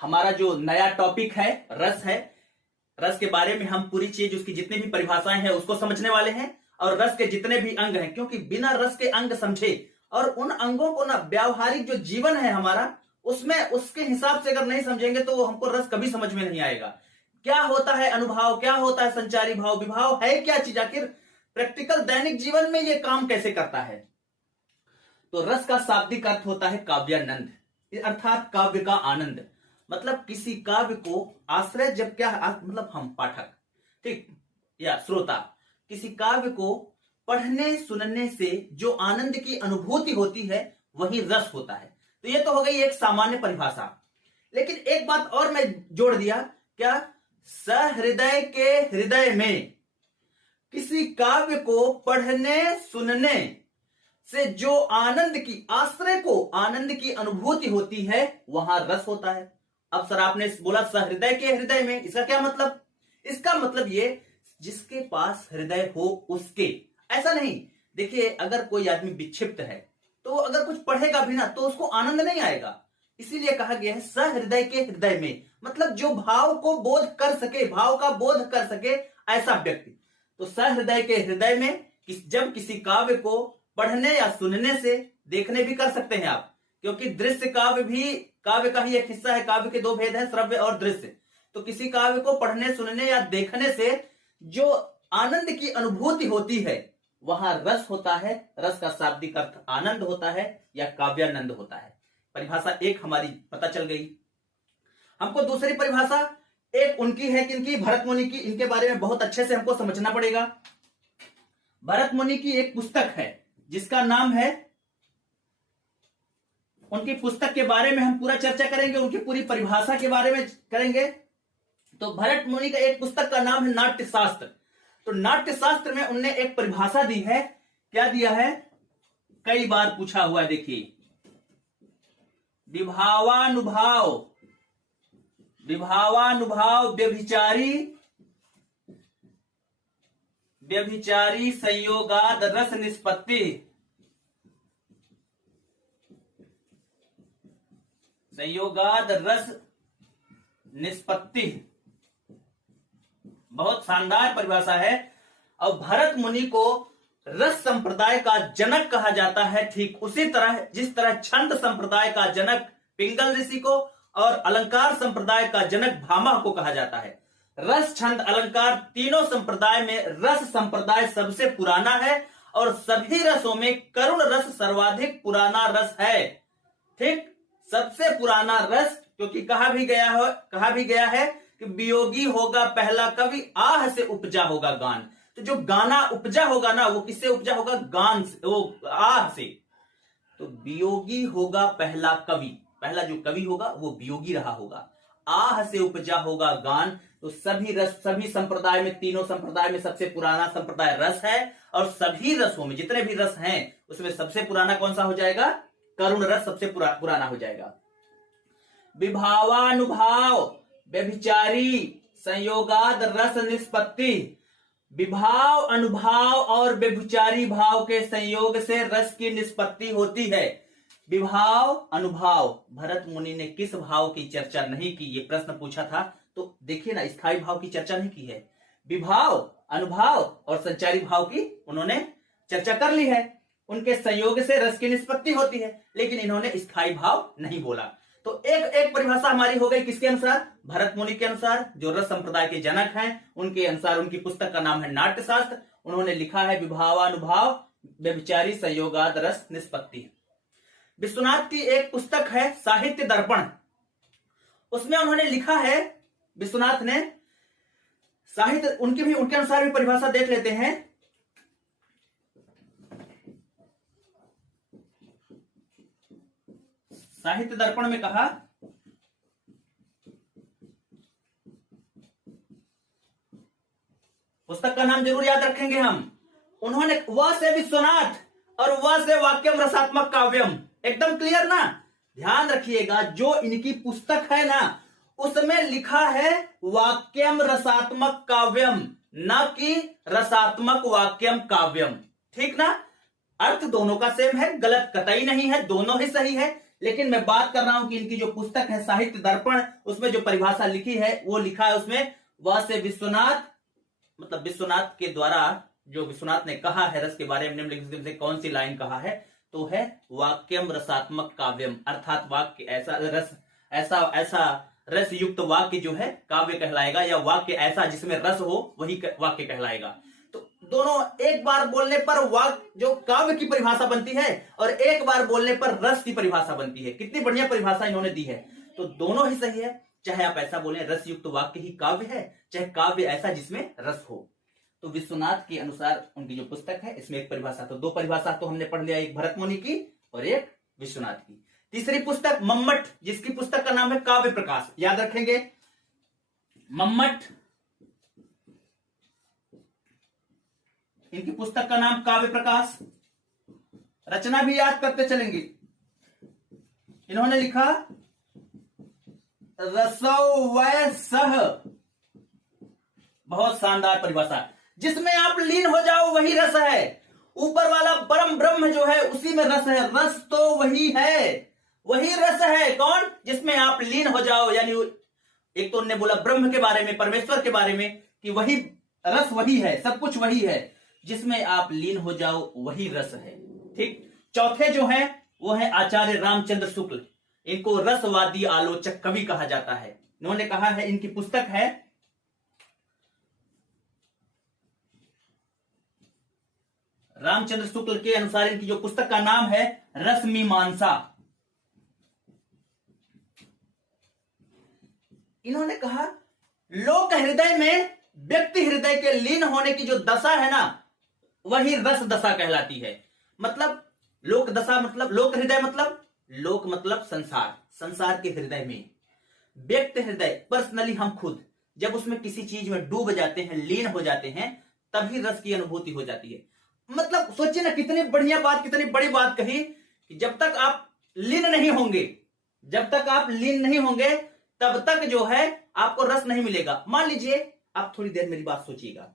हमारा जो नया टॉपिक है रस है। रस के बारे में हम पूरी चीज, उसकी जितनी भी परिभाषाएं हैं उसको समझने वाले हैं, और रस के जितने भी अंग हैं, क्योंकि बिना रस के अंग समझे और उन अंगों को ना व्यावहारिक जो जीवन है हमारा उसमें उसके हिसाब से अगर नहीं समझेंगे तो हमको रस कभी समझ में नहीं आएगा। क्या होता है अनुभाव, क्या होता है संचारी भाव, विभाव है क्या चीज, आखिर प्रैक्टिकल दैनिक जीवन में ये काम कैसे करता है। तो रस का शाब्दिक अर्थ होता है काव्यानंद, अर्थात काव्य का आनंद। मतलब किसी काव्य को आश्रय जब क्या मतलब हम पाठक, ठीक, या श्रोता, किसी काव्य को पढ़ने सुनने से जो आनंद की अनुभूति होती है वही रस होता है। तो ये तो हो गई एक सामान्य परिभाषा। लेकिन एक बात और मैं जोड़ दिया, क्या, सहृदय के हृदय में किसी काव्य को पढ़ने सुनने से जो आनंद की, आश्रय को आनंद की अनुभूति होती है वहां रस होता है। अब सर आपने बोला सहृदय के हृदय में, इसका क्या मतलब? इसका मतलब ये जिसके पास हृदय हो उसके, ऐसा नहीं। देखिए अगर कोई आदमी विक्षिप्त है तो अगर कुछ पढ़ेगा भी ना तो उसको आनंद नहीं आएगा। इसीलिए कहा गया है सहृदय के हृदय में, मतलब जो भाव को बोध कर सके, भाव का बोध कर सके ऐसा व्यक्ति। तो सहृदय के हृदय में जब किसी काव्य को पढ़ने या सुनने से, देखने भी कर सकते हैं आप, क्योंकि दृश्य काव्य भी काव्य का ही एक हिस्सा है। काव्य के दो भेद हैं, श्रव्य और दृश्य। तो किसी काव्य को पढ़ने सुनने या देखने से जो आनंद की अनुभूति होती है वहां रस होता है। रस का शाब्दिक अर्थ आनंद होता है या काव्यानंद होता है। परिभाषा एक हमारी पता चल गई। हमको दूसरी परिभाषा एक उनकी है, किनकी, भरत मुनि की। इनके बारे में बहुत अच्छे से हमको समझना पड़ेगा। भरत मुनि की एक पुस्तक है जिसका नाम है, उनकी पुस्तक के बारे में हम पूरा चर्चा करेंगे, उनकी पूरी परिभाषा के बारे में करेंगे। तो भरत मुनि का एक पुस्तक का नाम है नाट्य शास्त्र। तो नाट्य शास्त्र में उनने एक परिभाषा दी है। क्या दिया है? कई बार पूछा हुआ है, देखिए, विभावानुभाव, विभावानुभाव व्यभिचारी, व्यभिचारी संयोगाद रस निष्पत्ति, संयोगाद रस निष्पत्ति। बहुत शानदार परिभाषा है। और भरत मुनि को रस संप्रदाय का जनक कहा जाता है, ठीक उसी तरह जिस तरह छंद संप्रदाय का जनक पिंगल ऋषि को और अलंकार संप्रदाय का जनक भामह को कहा जाता है। रस, छंद, अलंकार तीनों संप्रदाय में रस संप्रदाय सबसे पुराना है और सभी रसों में करुण रस सर्वाधिक पुराना रस है। ठीक, सबसे पुराना रस, क्योंकि कहा भी गया है कि वियोगी होगा पहला कवि, आह से उपजा होगा गान। तो जो गाना उपजा होगा ना वो किससे उपजा होगा? गान से, वो आह से। तो वियोगी होगा पहला कवि, पहला जो कवि होगा वो वियोगी रहा होगा, आह से उपजा होगा गान। तो सभी रस, सभी संप्रदाय में, तीनों संप्रदाय में सबसे पुराना संप्रदाय रस है। और सभी रसों में जितने भी रस हैं उसमें सबसे पुराना कौन सा हो जाएगा? करुण रस सबसे पुराना हो जाएगा। विभावानुभाव व्यभिचारी संयोगाद रस निष्पत्ति, विभाव, अनुभाव और व्यभिचारी भाव के संयोग से रस की निष्पत्ति होती है। विभाव, अनुभाव, भरत मुनि ने किस भाव की चर्चा नहीं की? ये प्रश्न पूछा था, तो देखिए ना, स्थायी भाव की चर्चा नहीं की है। विभाव, अनुभाव और संचारी भाव की उन्होंने चर्चा कर ली है। उनके संयोग से रस की निष्पत्ति होती है, लेकिन इन्होंने स्थायी भाव नहीं बोला। तो एक परिभाषा हमारी हो गई किसके अनुसार? भरत मुनि के अनुसार, जो रस संप्रदाय के जनक हैं उनके अनुसार। उनकी पुस्तक का नाम है नाट्य शास्त्र। उन्होंने लिखा है विभावानुभाव व्यभिचारी संयोगाद रस निष्पत्ति। विश्वनाथ की एक पुस्तक है साहित्य दर्पण, उसमें उन्होंने लिखा है, विश्वनाथ ने साहित्य, उनके अनुसार भी परिभाषा देख लेते हैं। साहित्य दर्पण में कहा, पुस्तक का नाम जरूर याद रखेंगे हम। उन्होंने व से विश्वनाथ और व से वाक्यम रसात्मक काव्यम, एकदम क्लियर ना? ध्यान रखिएगा, जो इनकी पुस्तक है ना उसमें लिखा है वाक्यम रसात्मक काव्यम, न कि रसात्मक वाक्यम काव्यम। ठीक ना? अर्थ दोनों का सेम है, गलत कतई नहीं है, दोनों ही सही है। लेकिन मैं बात कर रहा हूं कि इनकी जो पुस्तक है साहित्य दर्पण, उसमें जो परिभाषा लिखी है वो लिखा है उसमें वह से विश्वनाथ, मतलब विश्वनाथ के द्वारा जो विश्वनाथ ने कहा है रस के बारे में निम्नलिखित से कौन सी लाइन कहा है, तो है वाक्यम रसात्मक काव्यम, अर्थात वाक्य ऐसा रस, ऐसा रस युक्त वाक्य जो है काव्य कहलाएगा, या वाक्य ऐसा जिसमें रस हो वही वाक्य कहलाएगा। तो दोनों एक बार बोलने पर वाक्य जो काव्य की परिभाषा बनती है और एक बार बोलने पर रस की परिभाषा बनती है। कितनी बढ़िया परिभाषा इन्होंने दी है। तो दोनों ही सही है, चाहे आप ऐसा बोलें रस युक्त वाक्य ही काव्य है, चाहे काव्य ऐसा जिसमें रस हो। तो विश्वनाथ के अनुसार उनकी जो पुस्तक है इसमें एक परिभाषा, तो दो परिभाषा तो हमने पढ़ लिया, एक भरत मुनि की और एक विश्वनाथ की। तीसरी पुस्तक मम्मट, जिसकी पुस्तक का नाम है काव्य प्रकाश, याद रखेंगे मम्मट, इनकी पुस्तक का नाम काव्य प्रकाश। रचना भी याद करते चलेंगे। इन्होंने लिखा रसौ वै सह, बहुत शानदार परिभाषा, जिसमें आप लीन हो जाओ वही रस है। ऊपर वाला परम ब्रह्म जो है उसी में रस है, रस तो वही है, वही रस है। कौन? जिसमें आप लीन हो जाओ, यानी एक तो उन्होंने बोला ब्रह्म के बारे में, परमेश्वर के बारे में कि वही रस वही है, सब कुछ वही है, जिसमें आप लीन हो जाओ वही रस है। ठीक। चौथे जो है वो है आचार्य रामचंद्र शुक्ल, इनको रसवादी आलोचक कवि कहा जाता है। इन्होंने कहा है, इनकी पुस्तक है रामचंद्र शुक्ल के अनुसार इनकी जो पुस्तक का नाम है रसमीमांसा। इन्होंने कहा लोक हृदय में व्यक्ति हृदय के लीन होने की जो दशा है ना, वही रस दशा कहलाती है। मतलब लोक दशा मतलब लोक हृदय, मतलब लोक मतलब संसार, संसार के हृदय में व्यक्ति हृदय, पर्सनली हम खुद जब उसमें किसी चीज में डूब जाते हैं, लीन हो जाते हैं, तभी रस की अनुभूति हो जाती है। मतलब सोचिए ना, कितनी बढ़िया बात, कितनी बड़ी बात कही कि जब तक आप लीन नहीं होंगे, जब तक आप लीन नहीं होंगे तब तक जो है आपको रस नहीं मिलेगा। मान लीजिए आप थोड़ी देर मेरी बात सोचिएगा,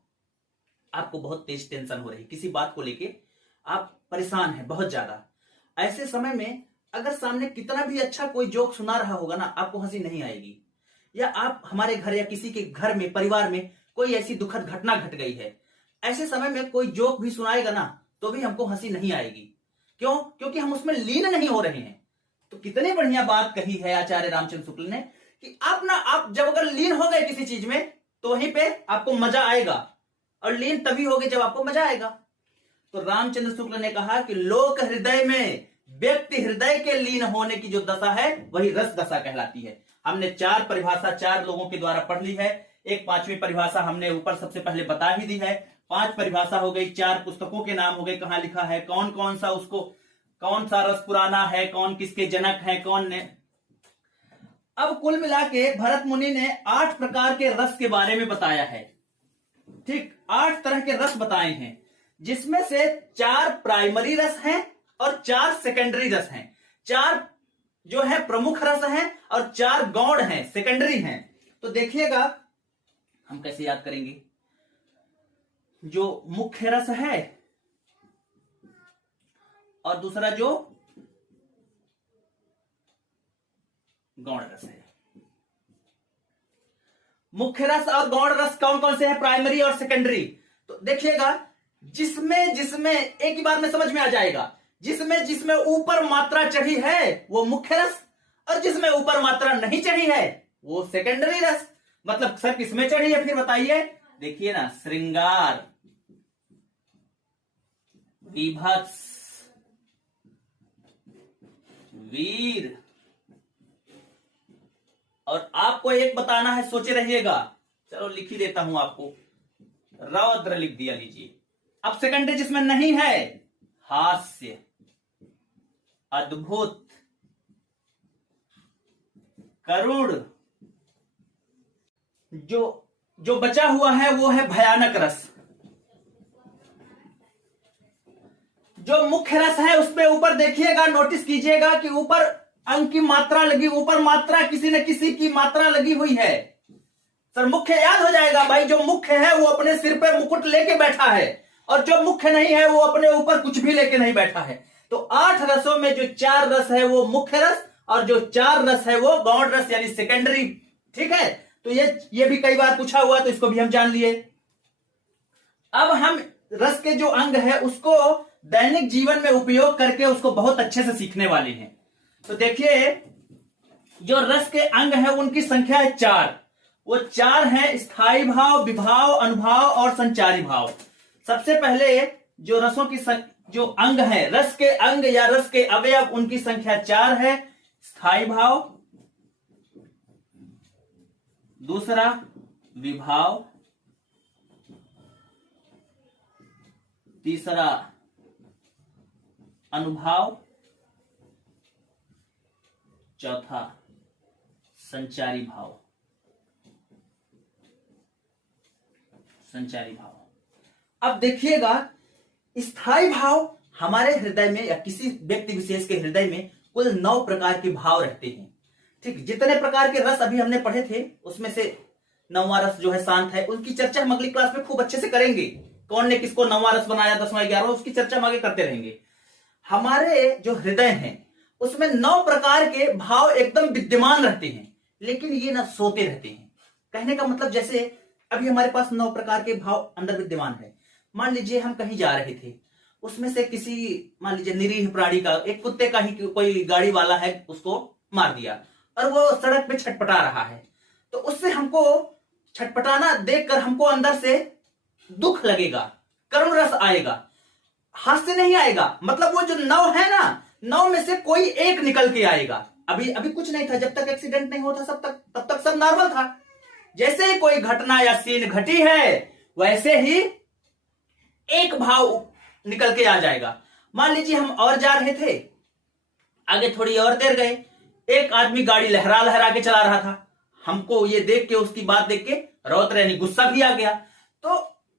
आपको बहुत तेज टेंशन हो रही, किसी बात को लेके आप परेशान हैं बहुत ज्यादा। ऐसे समय में अगर सामने कितना भी अच्छा कोई जोक सुना रहा होगा ना, आपको हंसी नहीं आएगी। या आप हमारे घर या किसी के घर में, परिवार में कोई ऐसी दुखद घटना घट गई है, ऐसे समय में कोई जोक भी सुनाएगा ना तो भी हमको हंसी नहीं आएगी। क्यों? क्योंकि हम उसमें लीन नहीं हो रहे हैं। तो कितनी बढ़िया बात कही है आचार्य रामचंद्र शुक्ल ने कि आप जब अगर लीन हो गए किसी चीज में तो वहीं पे आपको मजा आएगा, और लीन तभी होगे जब आपको मजा आएगा। तो रामचंद्र शुक्ल ने कहा कि लोक हृदय में व्यक्ति हृदय के लीन होने की जो दशा है वही रस दशा कहलाती है। हमने चार परिभाषा चार लोगों के द्वारा पढ़ ली है। एक पांचवी परिभाषा हमने ऊपर सबसे पहले बता ही दी है। पांच परिभाषा हो गई, चार पुस्तकों के नाम हो गए, कहां लिखा है, कौन कौन सा उसको, कौन सा रस पुराना है, कौन किसके जनक है, कौन ने। अब कुल मिला के भरत मुनि ने 8 प्रकार के रस के बारे में बताया है। ठीक, 8 तरह के रस बताए हैं, जिसमें से 4 प्राइमरी रस हैं और 4 सेकेंडरी रस हैं। 4 जो है प्रमुख रस हैं और 4 गौण हैं, सेकेंडरी हैं। तो देखिएगा हम कैसे याद करेंगे। जो मुख्य रस है और दूसरा जो गौण रस है। मुख्य रस और गौण रस कौन कौन से हैं? प्राइमरी और सेकेंडरी। तो देखिएगा, जिसमें एक ही बार में समझ में आ जाएगा, जिसमें ऊपर मात्रा चढ़ी है वो मुख्य रस, और जिसमें ऊपर मात्रा नहीं चढ़ी है वो सेकेंडरी रस। मतलब सर किसमें चढ़ी है फिर बताइए। देखिए ना, श्रृंगार, विभत्स, वीर, और आपको एक बताना है, सोचे रहिएगा। चलो लिख ही देता हूं आपको, रौद्र लिख दिया, लीजिए। अब सेकेंडरी जिसमें नहीं है, हास्य, अद्भुत, करुण। जो बचा हुआ है वो है भयानक रस। जो मुख्य रस है उसमें ऊपर देखिएगा, नोटिस कीजिएगा कि ऊपर अंक की मात्रा लगी, ऊपर मात्रा किसी न किसी की मात्रा लगी हुई है। सर मुख्य याद हो जाएगा भाई। जो मुख्य है वो अपने सिर पे मुकुट लेके बैठा है, और जो मुख्य नहीं है वो अपने ऊपर कुछ भी लेके नहीं बैठा है। तो 8 रसों में जो 4 रस है वो मुख्य रस, और जो 4 रस है वो गौण रस यानी सेकेंडरी। ठीक है, तो ये भी कई बार पूछा हुआ, तो इसको भी हम जान लिए। अब हम रस के जो अंग है उसको दैनिक जीवन में उपयोग करके उसको बहुत अच्छे से सीखने वाले हैं। तो देखिए, जो रस के अंग है उनकी संख्या है 4। वो 4 है स्थायी भाव, विभाव, अनुभाव और संचारी भाव। सबसे पहले जो रसों की जो अंग है, रस के अंग या रस के अवयव, उनकी संख्या 4 है। स्थायी भाव, दूसरा विभाव, तीसरा अनुभाव, चौथा संचारी भाव। संचारी भाव। अब देखिएगा, स्थायी भाव हमारे हृदय में या किसी व्यक्ति विशेष के हृदय में कुल 9 प्रकार के भाव रहते हैं। ठीक, जितने प्रकार के रस अभी हमने पढ़े थे उसमें से 9वां रस जो है शांत है, उनकी चर्चा हम अगली क्लास में खूब अच्छे से करेंगे। कौन ने किसको 9वां रस बनाया, 10वां, 11वां, उसकी चर्चा हम आगे करते रहेंगे। हमारे जो हृदय है उसमें 9 प्रकार के भाव एकदम विद्यमान रहते हैं, लेकिन ये ना सोते रहते हैं। कहने का मतलब, जैसे अभी हमारे पास 9 प्रकार के भाव अंदर विद्यमान है। मान लीजिए हम कहीं जा रहे थे, उसमें से किसी, मान लीजिए निरीह प्राणी का, एक कुत्ते का ही कोई गाड़ी वाला है, उसको मार दिया और वो सड़क पे छटपटा रहा है, तो उससे हमको छटपटाना देखकर हमको अंदर से दुख लगेगा, करुण रस आएगा, हास्य नहीं आएगा। मतलब वो जो 9 है ना, 9 में से कोई एक निकल के आएगा। अभी कुछ नहीं था, जब तक एक्सीडेंट नहीं होता तब तक सब नॉर्मल था। जैसे ही कोई घटना या सीन घटी है, वैसे ही एक भाव निकल के आ जाएगा। मान लीजिए हम और जा रहे थे, आगे थोड़ी और देर गए, एक आदमी गाड़ी लहरा लहरा के चला रहा था। हमको ये देख के, उसकी बात देख के रौद्र यानी गुस्सा भी आ गया। तो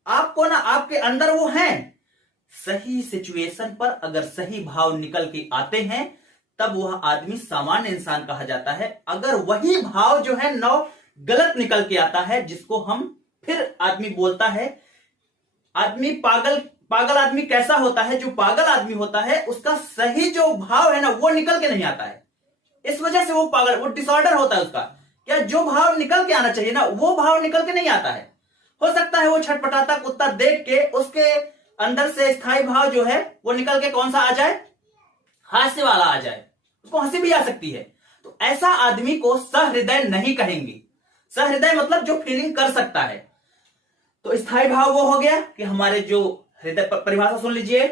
आपको ना, आपके अंदर वो है, सही सिचुएशन पर अगर सही भाव निकल के आते हैं तब वह आदमी सामान्य इंसान कहा जाता है। अगर वही भाव जो है 9 गलत निकल के आता है, जिसको हम फिर आदमी बोलता है आदमी पागल आदमी कैसा होता है, जो पागल आदमी होता है उसका सही जो भाव है ना वो निकल के नहीं आता है। इस वजह से वो पागल, वो डिसऑर्डर होता है उसका। क्या जो भाव निकल के आना चाहिए ना, वो भाव निकल के नहीं आता है। हो सकता है वो छटपटाता कुत्ता देख के उसके अंदर से स्थायी भाव जो है वो निकल के कौन सा आ जाए, हास्य वाला आ जाए, उसको हंसी भी आ सकती है। तो ऐसा आदमी को सहृदय नहीं कहेंगे। सहृदय मतलब जो फीलिंग कर सकता है। तो स्थायी भाव वो हो गया कि हमारे जो हृदय, परिभाषा सुन लीजिए,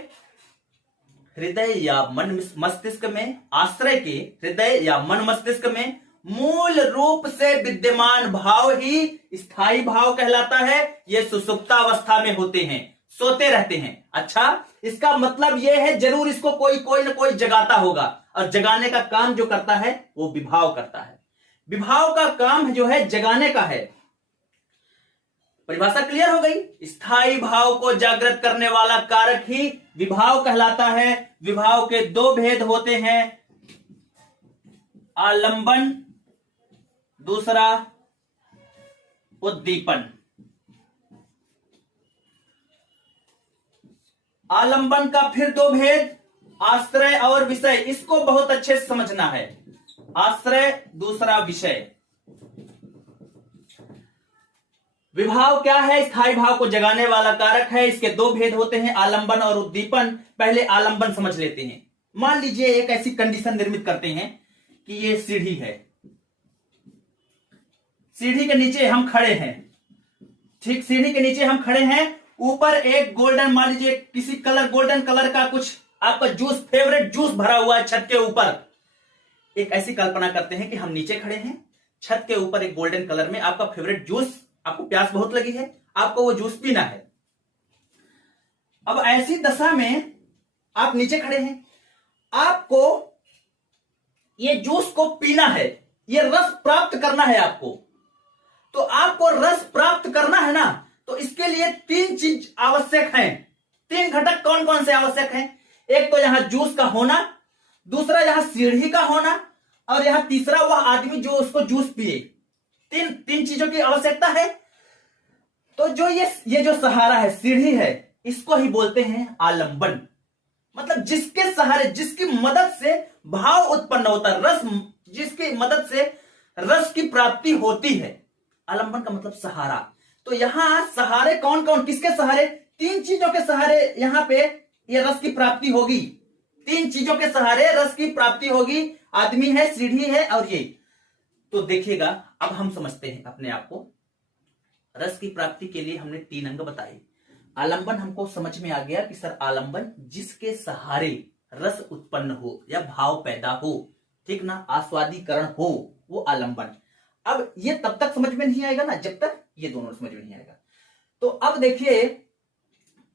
हृदय या मन मस्तिष्क में आश्रय के, हृदय या मन मस्तिष्क में मूल रूप से विद्यमान भाव ही स्थायी भाव कहलाता है। ये सुसुप्तावस्था में होते हैं, सोते रहते हैं। अच्छा, इसका मतलब यह है जरूर इसको कोई ना कोई जगाता होगा, और जगाने का काम जो करता है वो विभाव करता है। विभाव का काम जो है जगाने का है। परिभाषा क्लियर हो गई। स्थायी भाव को जागृत करने वाला कारक ही विभाव कहलाता है। विभाव के 2 भेद होते हैं, आलंबन, दूसरा उद्दीपन। आलंबन का फिर 2 भेद, आश्रय और विषय। इसको बहुत अच्छे से समझना है। आश्रय, दूसरा विषय। विभाव क्या है? स्थायी भाव को जगाने वाला कारक है। इसके 2 भेद होते हैं, आलंबन और उद्दीपन। पहले आलंबन समझ लेते हैं। मान लीजिए एक ऐसी कंडीशन निर्मित करते हैं कि ये सीढ़ी है, सीढ़ी के नीचे हम खड़े हैं। ठीक, सीढ़ी के नीचे हम खड़े हैं, ऊपर एक गोल्डन, मान लीजिए किसी कलर, गोल्डन कलर का कुछ आपका जूस, फेवरेट जूस भरा हुआ है छत के ऊपर। एक ऐसी कल्पना करते हैं कि हम नीचे खड़े हैं, छत के ऊपर एक गोल्डन कलर में आपका फेवरेट जूस, आपको प्यास बहुत लगी है, आपको वो जूस पीना है। अब ऐसी दशा में आप नीचे खड़े हैं, आपको ये जूस को पीना है, ये रस प्राप्त करना है आपको। तो आपको रस प्राप्त करना है ना, तो इसके लिए 3 चीज आवश्यक हैं। 3 घटक कौन कौन से आवश्यक हैं? एक तो यहां जूस का होना, दूसरा यहां सीढ़ी का होना, और यहां तीसरा वह आदमी जो उसको जूस पिए। तीन चीजों की आवश्यकता है। तो जो ये जो सहारा है, सीढ़ी है, इसको ही बोलते हैं आलंबन। मतलब जिसके सहारे, जिसकी मदद से भाव उत्पन्न होता है, रस, जिसकी मदद से रस की प्राप्ति होती है। आलंबन का मतलब सहारा। तो यहां सहारे कौन कौन, किसके सहारे? तीन चीजों के सहारे यहां पे ये रस की प्राप्ति होगी। तीन चीजों के सहारे रस की प्राप्ति होगी। आदमी है, सीढ़ी है और ये। तो देखिएगा, अब हम समझते हैं अपने आप को। रस की प्राप्ति के लिए हमने तीन अंग बताए। आलंबन हमको समझ में आ गया कि सर आलंबन जिसके सहारे रस उत्पन्न हो या भाव पैदा हो, ठीक ना, आस्वादीकरण हो, वो आलंबन। अब ये तब तक समझ में नहीं आएगा ना जब तक ये दोनों समझ में नहीं आएगा। तो अब देखिए,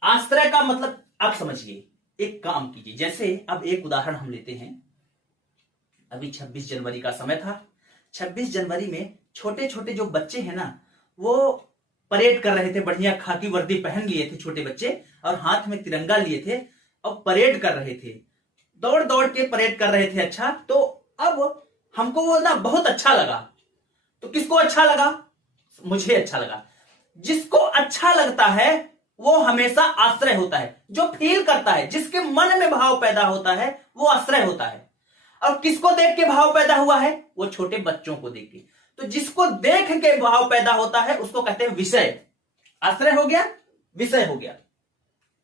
आश्रय का मतलब आप समझिए। एक काम कीजिए, जैसे अब एक उदाहरण हम लेते हैं। अभी 26 जनवरी का समय था। 26 जनवरी में छोटे छोटे जो बच्चे हैं ना, वो परेड कर रहे थे। बढ़िया खाकी वर्दी पहन लिए थे छोटे बच्चे और हाथ में तिरंगा लिए थे और परेड कर रहे थे। दौड़ दौड़ के परेड कर रहे थे। अच्छा, तो अब हमको वो ना बहुत अच्छा लगा। तो किसको अच्छा लगा? मुझे अच्छा लगा। जिसको अच्छा लगता है वो हमेशा आश्रय होता है। जो फील करता है, जिसके मन में भाव पैदा होता है, वो आश्रय होता है। और किसको देख के भाव पैदा हुआ है? वो छोटे बच्चों को देख के। तो जिसको देख के भाव पैदा होता है उसको कहते हैं विषय। आश्रय हो गया, विषय हो गया।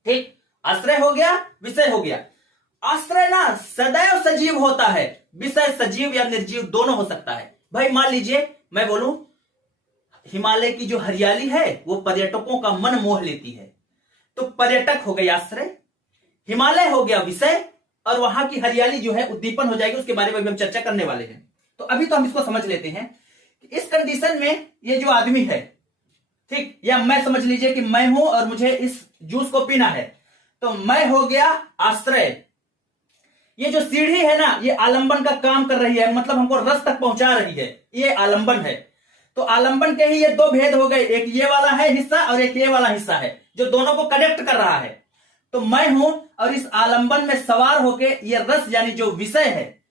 ठीक, आश्रय हो गया, विषय हो गया। आश्रय ना सदैव सजीव होता है, विषय सजीव या निर्जीव दोनों हो सकता है। भाई मान लीजिए मैं बोलूं, हिमालय की जो हरियाली है वो पर्यटकों का मन मोह लेती है। तो पर्यटक हो गए आश्रय, हिमालय हो गया विषय, और वहां की हरियाली जो है उद्दीपन हो जाएगी। उसके बारे में भी हम चर्चा करने वाले हैं। तो अभी तो हम इसको समझ लेते हैं कि इस कंडीशन में ये जो आदमी है, ठीक, या मैं समझ लीजिए कि मैं हूं और मुझे इस जूस को पीना है, तो मैं हो गया आश्रय। ये जो सीढ़ी है ना, ये आलंबन का काम कर रही है, मतलब हमको रस तक पहुंचा रही है, ये आलंबन है। तो आलंबन के ही ये दो भेद हो गए, एक ये वाला है हिस्सा और एक ये वाला हिस्सा है जो दोनों को कनेक्ट कर रहा है। तो मैं हूं और इस आलंबन में सवार होके ये रस यानी जो विषय है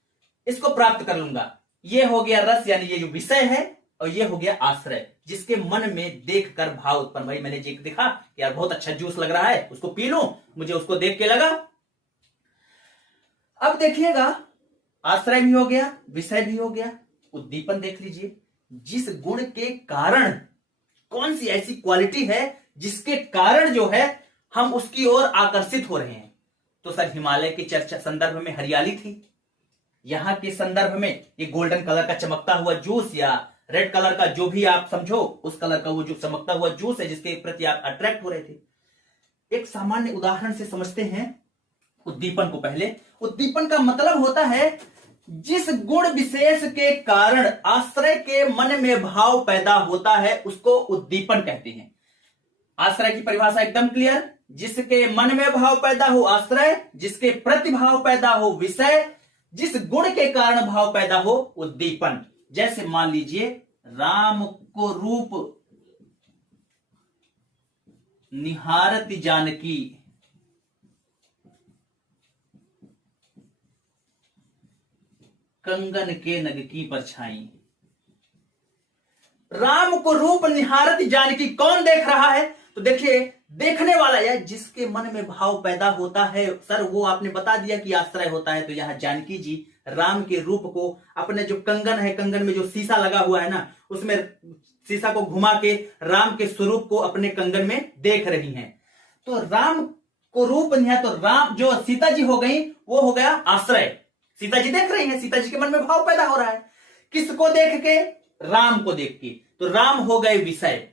इसको प्राप्त कर लूंगा। ये हो गया रस यानी ये जो विषय है, और ये हो गया आश्रय, जिसके मन में देखकर भाव उत्पन्न। भाई मैंने जी देखा यार बहुत अच्छा जूस लग रहा है, उसको पी लूं, मुझे उसको देख के लगा। अब देखिएगा, आश्रय भी हो गया, विषय भी हो गया, उद्दीपन देख लीजिए। जिस गुण के कारण, कौन सी ऐसी क्वालिटी है जिसके कारण जो है हम उसकी ओर आकर्षित हो रहे हैं? तो सर हिमालय के चर्चा संदर्भ में हरियाली थी, यहां के संदर्भ में ये गोल्डन कलर का चमकता हुआ जूस या रेड कलर का, जो भी आप समझो उस कलर का वो जो चमकता हुआ जूस है जिसके प्रति आप अट्रैक्ट हो रहे थे। एक सामान्य उदाहरण से समझते हैं उद्दीपन को। पहले उद्दीपन का मतलब होता है जिस गुण विशेष के कारण आश्रय के मन में भाव पैदा होता है उसको उद्दीपन कहते हैं। आश्रय की परिभाषा एकदम क्लियर, जिसके मन में भाव पैदा हो आश्रय, जिसके प्रति भाव पैदा हो विषय, जिस गुण के कारण भाव पैदा हो उद्दीपन। जैसे मान लीजिए राम को रूप निहारति जानकी, कंगन के नग की परछाई। राम को रूप निहारति जानकी, कौन देख रहा है? तो देखिए देखने वाला या जिसके मन में भाव पैदा होता है, सर वो आपने बता दिया कि आश्रय होता है। तो यहां जानकी जी राम के रूप को अपने जो कंगन है, कंगन में जो शीशा लगा हुआ है ना, उसमें शीशा को घुमा के राम के स्वरूप को अपने कंगन में देख रही हैं। तो राम को रूप निहार, तो राम जो सीता जी हो गई वो हो गया आश्रय। सीता जी देख रही हैं, सीता जी के मन में भाव पैदा हो रहा है, किसको देख के? राम को देख के। तो राम हो गए विषय,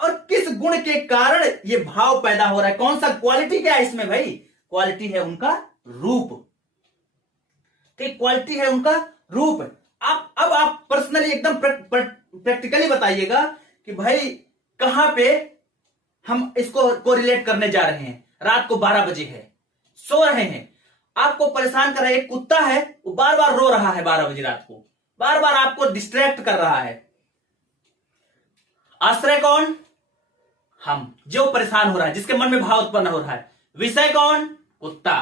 और किस गुण के कारण ये भाव पैदा हो रहा है? कौन सा क्वालिटी क्या है इसमें? भाई क्वालिटी है उनका रूप, ठीक, क्वालिटी है उनका रूप। अब आप पर्सनली एकदम प्रैक्टिकली बताइएगा कि भाई कहां पे हम इसको कोरिलेट करने जा रहे हैं। रात को 12 बजे है, सो रहे हैं, आपको परेशान कर रहा है, एक कुत्ता है वो बार बार रो रहा है 12 बजे रात को, बार बार आपको डिस्ट्रैक्ट कर रहा है। आश्रय कौन? हम, जो परेशान हो रहा है, जिसके मन में भाव उत्पन्न हो रहा है। विषय कौन? कुत्ता।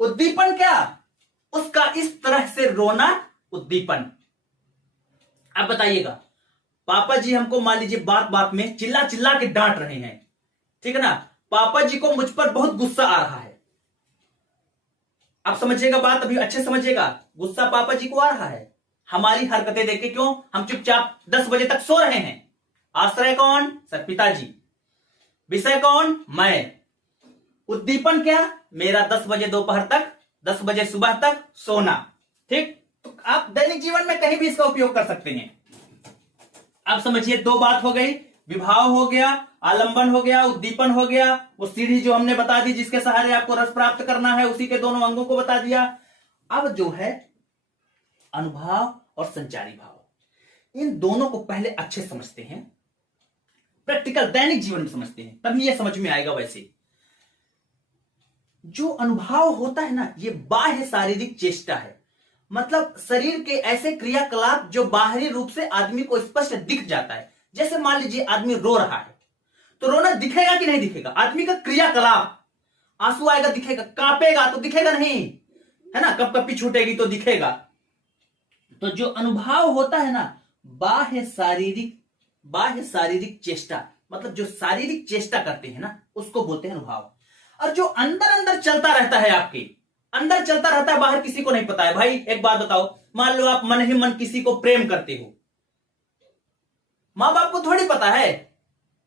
उद्दीपन क्या? उसका इस तरह से रोना उद्दीपन। अब बताइएगा, पापा जी हमको मान लीजिए बात बात में चिल्ला चिल्ला के डांट रहे हैं, ठीक है ना, पापा जी को मुझ पर बहुत गुस्सा आ रहा है, आप समझिएगा बात, अभी अच्छे समझिएगा। गुस्सा पापा जी को आ रहा है हमारी हरकतें देख के। क्यों? हम चुपचाप 10 बजे तक सो रहे हैं। आश्रय कौन? सर पिताजी। विषय कौन? मैं। उद्दीपन क्या? मेरा 10 बजे दोपहर तक, 10 बजे सुबह तक सोना। ठीक, तो आप दैनिक जीवन में कहीं भी इसका उपयोग कर सकते हैं। अब समझिए, दो बात हो गई, विभाव हो गया, आलंबन हो गया, उद्दीपन हो गया। वो सीढ़ी जो हमने बता दी जिसके सहारे आपको रस प्राप्त करना है, उसी के दोनों अंगों को बता दिया। अब जो है अनुभाव और संचारी भाव, इन दोनों को पहले अच्छे समझते हैं, प्रैक्टिकल दैनिक जीवन में समझते हैं, तभी यह समझ में आएगा। वैसे जो अनुभाव होता है ना, ये बाह्य शारीरिक चेष्टा है, मतलब शरीर के ऐसे क्रियाकलाप जो बाहरी रूप से आदमी को स्पष्ट दिख जाता है। जैसे मान लीजिए आदमी रो रहा है, तो रोना दिखेगा कि नहीं दिखेगा? आदमी का क्रियाकलाप, आंसू आएगा दिखेगा, कांपेगा तो दिखेगा नहीं, है ना, कपकपी छूटेगी तो दिखेगा। तो जो अनुभाव होता है ना, बाह्य शारीरिक चेष्टा, मतलब जो शारीरिक चेष्टा करते हैं ना, उसको बोलते हैं अनुभाव। और जो अंदर अंदर चलता रहता है, आपके अंदर चलता रहता है, बाहर किसी को नहीं पता है। भाई एक बात बताओ, मान लो आप मन ही मन किसी को प्रेम करते हो, मां बाप को थोड़ी पता है।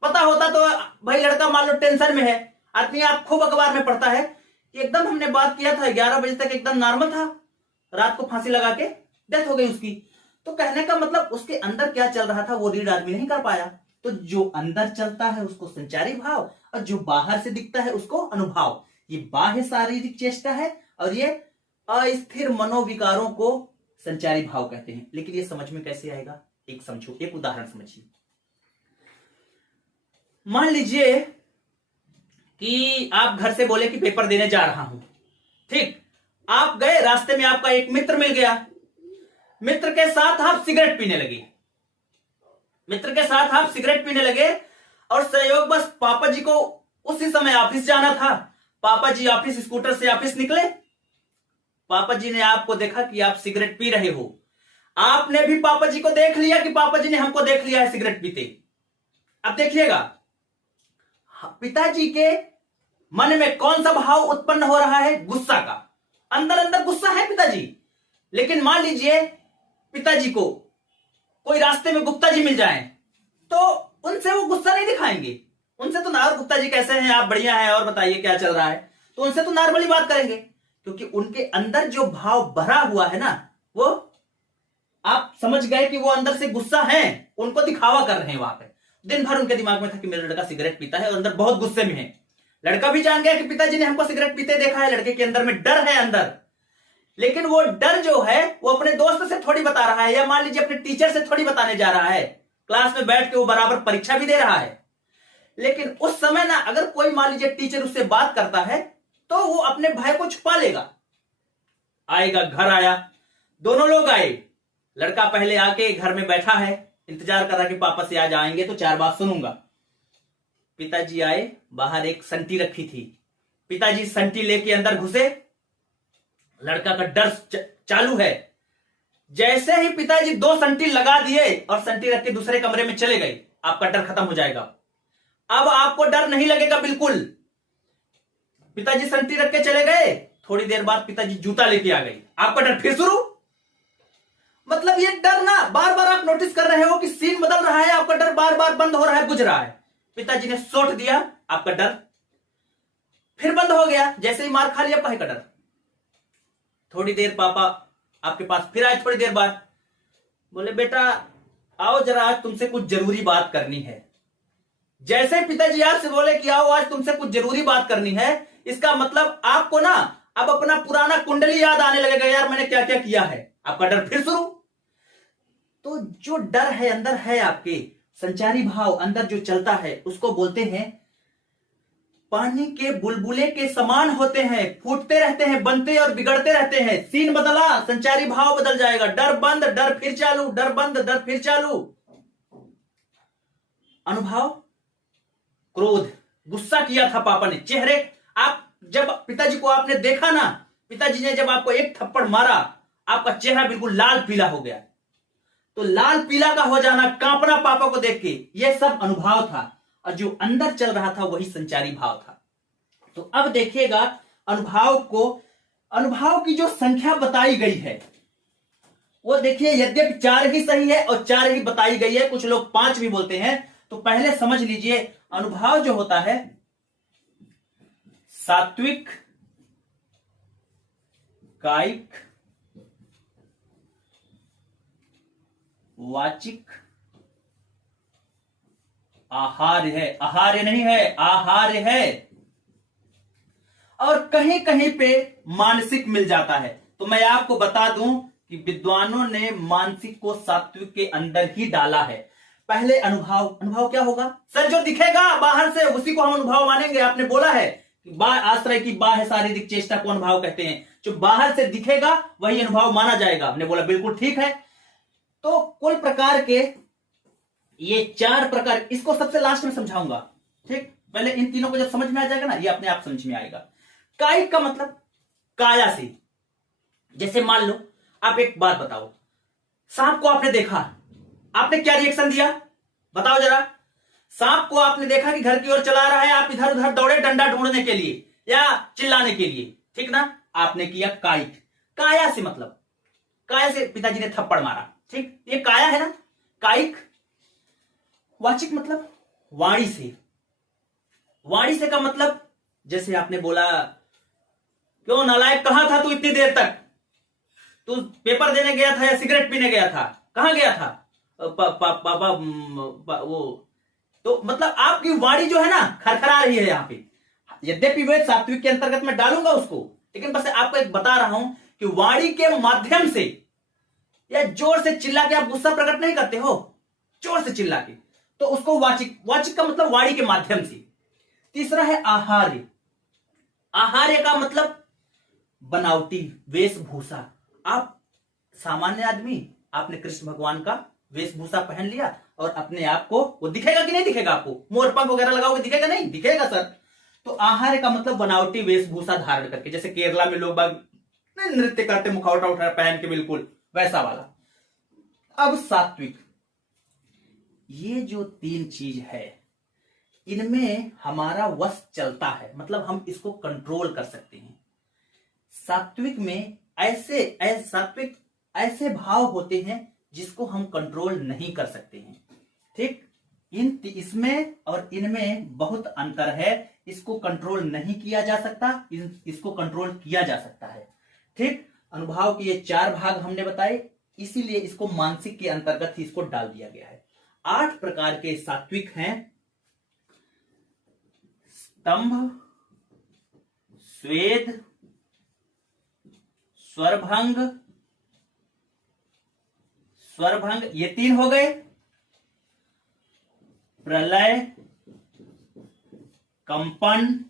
पता होता तो भाई लड़का मान लो टेंशन में है, आदमी आप खूब अखबार में पढ़ता है कि एकदम हमने बात किया था 11 बजे तक एकदम नॉर्मल था, रात को फांसी लगा के डेथ हो गई उसकी। तो कहने का मतलब उसके अंदर क्या चल रहा था वो रीड आदमी नहीं कर पाया। तो जो अंदर चलता है उसको संचारी भाव, और जो बाहर से दिखता है उसको अनुभाव। ये बाह्य शारीरिक चेष्टा है और ये अस्थिर मनोविकारों को संचारी भाव कहते हैं। लेकिन ये समझ में कैसे आएगा? एक समझो, एक उदाहरण समझिए। मान लीजिए कि आप घर से बोले कि पेपर देने जा रहा हूं, ठीक, आप गए, रास्ते में आपका एक मित्र मिल गया, मित्र के साथ आप सिगरेट पीने लगे, और संयोगवश पापा जी को उसी समय ऑफिस जाना था। पापा जी ऑफिस स्कूटर से ऑफिस निकले, पापा जी ने आपको देखा कि आप सिगरेट पी रहे हो, आपने भी पापा जी को देख लिया कि पापा जी ने हमको देख लिया है सिगरेट पीते। अब देखिएगा पिताजी के मन में कौन सा भाव उत्पन्न हो रहा है? गुस्सा का। अंदर अंदर गुस्सा है पिताजी। लेकिन मान लीजिए पिताजी को कोई रास्ते में गुप्ता जी मिल जाएं, तो उनसे वो गुस्सा नहीं दिखाएंगे। उनसे तो ना, गुप्ता जी कैसे हैं आप? बढ़िया हैं, और बताइए क्या चल रहा है? तो उनसे तो नॉर्मली बात करेंगे, क्योंकि उनके अंदर जो भाव भरा हुआ है ना, वो आप समझ गए कि वो अंदर से गुस्सा है, उनको दिखावा कर रहे हैं वहां पे। दिन भर उनके दिमाग में था कि मेरा लड़का सिगरेट पीता है और अंदर बहुत गुस्से में है। लड़का भी जान गया कि पिताजी ने हमको सिगरेट पीते देखा है, लड़के के अंदर में डर है अंदर। लेकिन वो डर जो है वो अपने दोस्त से थोड़ी बता रहा है, या मान लीजिए अपने टीचर से थोड़ी बताने जा रहा है। क्लास में बैठ के वो बराबर परीक्षा भी दे रहा है। लेकिन उस समय ना, अगर कोई मान लीजिए टीचर उससे बात करता है तो वो अपने भय को छुपा लेगा। आएगा, घर आया, दोनों लोग आए, लड़का पहले आके घर में बैठा है, इंतजार कर रहा कि पापा से आज आएंगे तो 4 बात सुनूंगा। पिताजी आए, बाहर एक संटी रखी थी, पिताजी संटी लेके अंदर घुसे, लड़का का डर चालू है। जैसे ही पिताजी 2 संटी लगा दिए और संटी रख के दूसरे कमरे में चले गए, आपका डर खत्म हो जाएगा। अब आपको डर नहीं लगेगा बिल्कुल। पिताजी संटी रख के चले गए, थोड़ी देर बाद पिताजी जूता लेके आ गए, आपका डर फिर शुरू। मतलब ये डर ना, बार बार आप नोटिस कर रहे हो कि सीन बदल रहा है, आपका डर बार बार बंद हो रहा है, बुझ रहा है। पिताजी ने सोट दिया, आपका डर फिर बंद हो गया। जैसे ही मार खा लिया, आपका है का डर। थोड़ी देर पापा आपके पास फिर आए, थोड़ी देर बाद बोले बेटा आओ जरा, आज तुमसे कुछ जरूरी बात करनी है। जैसे पिताजी आपसे बोले कि आओ आज तुमसे कुछ जरूरी बात करनी है, इसका मतलब आपको ना अब अपना पुराना कुंडली याद आने लगेगा, यार मैंने क्या क्या किया है। आपका डर फिर शुरू। तो जो डर है अंदर है आपके, संचारी भाव अंदर जो चलता है, उसको बोलते हैं पानी के बुलबुले के समान होते हैं, फूटते रहते हैं, बनते और बिगड़ते रहते हैं। सीन बदला, संचारी भाव बदल जाएगा। डर बंद, डर फिर चालू, डर बंद, डर फिर चालू। अनुभव, क्रोध, गुस्सा किया था पापा ने, चेहरे, आप जब पिताजी को आपने देखा ना, पिताजी ने जब आपको एक थप्पड़ मारा, आपका चेहरा बिल्कुल लाल पीला हो गया। तो लाल पीला का हो जाना, कांपना पापा को देख के, यह सब अनुभव था। और जो अंदर चल रहा था वही संचारी भाव था। तो अब देखिएगा अनुभाव को अनुभाव की जो संख्या बताई गई है वो देखिए, यद्यपि 4 ही सही है और 4 ही बताई गई है, कुछ लोग 5 भी बोलते हैं। तो पहले समझ लीजिए, अनुभाव जो होता है सात्विक, कायिक, वाचिक, आहार्य है। आहार्य नहीं है, आहार्य है। और कहीं कहीं पे मानसिक मिल जाता है। तो मैं आपको बता दूं कि विद्वानों ने मानसिक को सात्विक के अंदर ही डाला है। पहले अनुभाव, अनुभाव क्या होगा सर? जो दिखेगा बाहर से उसी को हम अनुभाव मानेंगे। आपने बोला है कि आश्रय की बाह्य शारीरिक चेष्टा को अनुभाव कहते हैं। जो बाहर से दिखेगा वही अनुभाव माना जाएगा। हमने बोला बिल्कुल ठीक है। तो कुल प्रकार के ये 4 प्रकार, इसको सबसे लास्ट में समझाऊंगा, ठीक? पहले इन तीनों को जब समझ में आ जाएगा ना, ये अपने आप समझ में आएगा। कायिक का मतलब काया से। जैसे मान लो, आप एक बात बताओ, सांप को आपने देखा, आपने क्या रिएक्शन दिया बताओ जरा? सांप को आपने देखा कि घर की ओर चला रहा है, आप इधर उधर दौड़े डंडा ढूंढने के लिए या चिल्लाने के लिए, ठीक ना? आपने किया कायिक। काया से मतलब, काया से पिताजी ने थप्पड़ मारा, ठीक? ये काया है ना, कायिक। वाचिक मतलब वाणी से। वाणी से का मतलब, जैसे आपने बोला, क्यों नालायक कहां था तू इतनी देर तक? तू पेपर देने गया था या सिगरेट पीने गया था? कहां गया था? पापा वो। तो मतलब आपकी वाणी जो है ना, खरखरा रही है यहां पे। यद्यपि वे सात्विक के अंतर्गत मैं डालूंगा उसको, लेकिन बस आपको एक बता रहा हूं कि वाणी के माध्यम से या जोर से चिल्ला के आप गुस्सा प्रकट नहीं करते हो, जोर से चिल्ला के, तो उसको वाचिक। वाचिक का मतलब वाणी के माध्यम से। तीसरा है आहार्य। आहार्य का मतलब बनावटी, वेशभूषा। आप सामान्य आदमी, आपने कृष्ण भगवान का वेशभूषा पहन लिया और अपने आप को, वो दिखेगा कि नहीं दिखेगा? आपको मोरपंख वगैरह लगाओगे, दिखेगा नहीं? दिखेगा सर। तो आहार्य का मतलब बनावटी वेशभूषा धारण करके, जैसे केरला में लोग बाग नृत्य करते मुखौटा उठा पहन के, बिल्कुल वैसा वाला। अब सात्विक, ये जो 3 चीज है, इनमें हमारा वश चलता है, मतलब हम इसको कंट्रोल कर सकते हैं। सात्विक में सात्विक ऐसे भाव होते हैं जिसको हम कंट्रोल नहीं कर सकते हैं, ठीक? इसमें और इनमें बहुत अंतर है। इसको कंट्रोल नहीं किया जा सकता, इसको कंट्रोल किया जा सकता है, ठीक? अनुभाव के ये 4 भाग हमने बताए, इसीलिए इसको मानसिक के अंतर्गत ही इसको डाल दिया गया है। 8 प्रकार के सात्विक हैं। स्तंभ, स्वेद, स्वरभंग, ये 3 हो गए। प्रलय, कंपन,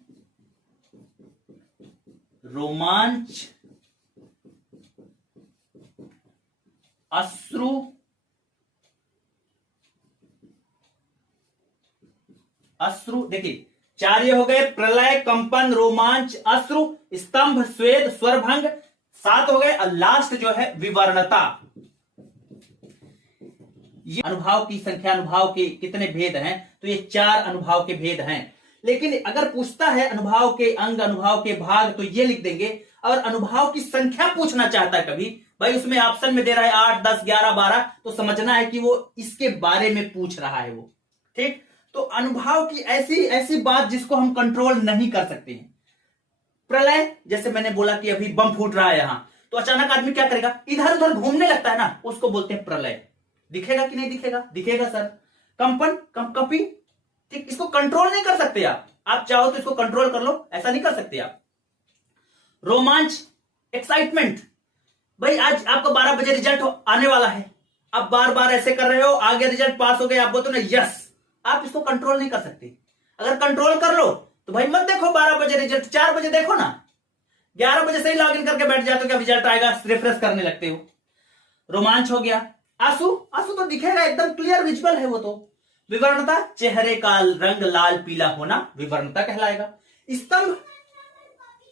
रोमांच, अश्रु, देखिए 4 ये हो गए। प्रलय, कंपन, रोमांच, अश्रु, स्तंभ, स्वेद, स्वरभंग 7 हो गए। और लास्ट जो है विवरणता। ये अनुभाव की संख्या, अनुभाव के कितने भेद हैं? तो ये 4 अनुभाव के भेद हैं। लेकिन अगर पूछता है अनुभाव के अंग, अनुभाव के भाग, तो ये लिख देंगे। और अनुभाव की संख्या पूछना चाहता है कभी, भाई उसमें ऑप्शन में दे रहा है 8, 10, 11, 12, तो समझना है कि वो इसके बारे में पूछ रहा है वो, ठीक? तो अनुभाव की ऐसी बात जिसको हम कंट्रोल नहीं कर सकते हैं। प्रलय, जैसे मैंने बोला कि अभी बम फूट रहा है यहां, तो अचानक आदमी क्या करेगा? इधर उधर घूमने लगता है ना, उसको बोलते हैं प्रलय। दिखेगा कि नहीं दिखेगा? दिखेगा सर। कंपन, कंपी, ठीक? इसको कंट्रोल नहीं कर सकते आप चाहो तो इसको कंट्रोल कर लो, ऐसा नहीं कर सकते आप। रोमांच, एक्साइटमेंट, भाई आज आपका 12 बजे रिजल्ट आने वाला है, आप बार बार ऐसे कर रहे हो, आगे रिजल्ट पास हो गया, आप बोलते हो ना यस, आप इसको कंट्रोल नहीं कर सकते। अगर कंट्रोल कर लो तो भाई मत देखो 12 बजे रिजल्ट, 4 बजे देखो ना, 11 बजे से ही लॉग इन करके बैठ जाते हो, क्या रिजल्ट आएगा, रिफ्रेश करने लगते हो। रोमांच हो गया। आंसू, आंसू तो दिखेगा, एकदम क्लियर विजुअल है वो तो। विवरणता, चेहरे का रंग लाल पीला होना विवरणता कहलाएगा। स्तंभ,